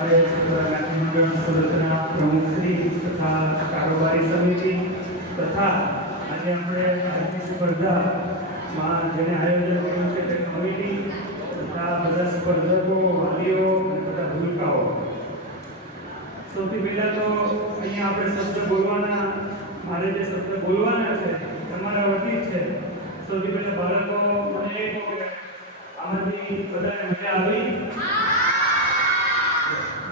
हमारे गांधीनगर सुरतना प्रमुख श्री तथा कारोबारी समिति तथा आज अपने આજની સ્પર્ધામાં જેને આયોજન કર્યું છે તે કમિટી તથા બધા સ્પર્ધકો વાલીઓ તથા ભૂલકાઓ સૌથી પહેલા તો અહીંયા આપણે શબ્દ બોલવાના મારે જે શબ્દ બોલવાના છે તમારા વતી છે સૌથી પહેલા બાળકો મને એ કહો કે આમાંથી બધાને મજા આવી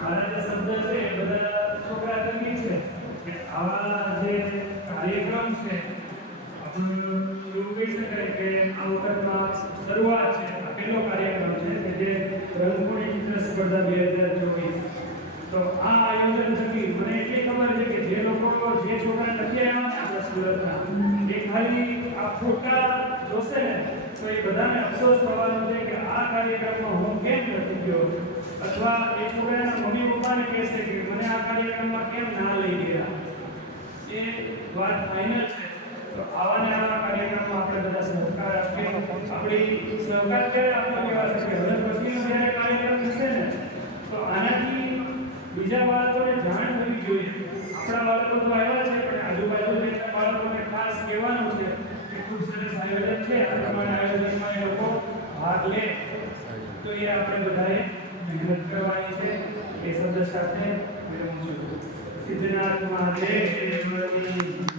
મારા જે શબ્દ છે એ બધા છોકરા તરીકે છે કે આવા જે કાર્યક્રમ છે આપણું એવું કહી શકાય કે આ વખતમાં શરૂઆત છે આ પહેલો કાર્યક્રમ છે કે જે રંગપૂર્ણી ચિત્ર સ્પર્ધા 2024 તો આ આયોજન થકી મને એટલી ખબર છે કે જે લોકો જે છોકરા નથી આવ્યા આપણા સુરતના એ ખાલી આ ફોટા જોશે ને તો એ બધાને અફસોસ થવાનો છે કે આ કાર્યક્રમમાં હું કેમ નથી ગયો અથવા એ છોકરાના મમ્મી પપ્પાને કહેશે કે મને આ કાર્યક્રમમાં કેમ ના લઈ ગયા એ વાત ફાઇનલ છે તો આવા ને આવા કાર્યક્રમમાં આપણે બધા સહકાર આપીએ આપણી સહકાર ક્યારે આપવો કેવા છે કે હવે પછીનો જ્યારે કાર્યક્રમ થશે ને તો આનાથી બીજા બાળકોને જાણ થવી જોઈએ આપણા બાળકો તો આવ્યા છે પણ આજુબાજુના બાળકોને ખાસ કહેવાનું છે કે ખૂબ સરસ આયોજન છે આ પ્રમાણે આયોજનમાં એ લોકો ભાગ લે તો એ આપણે બધાએ મહેનત કરવાની છે એ શબ્દ સાથે વિરમું છું સિદ્ધનાથ મહાદેવ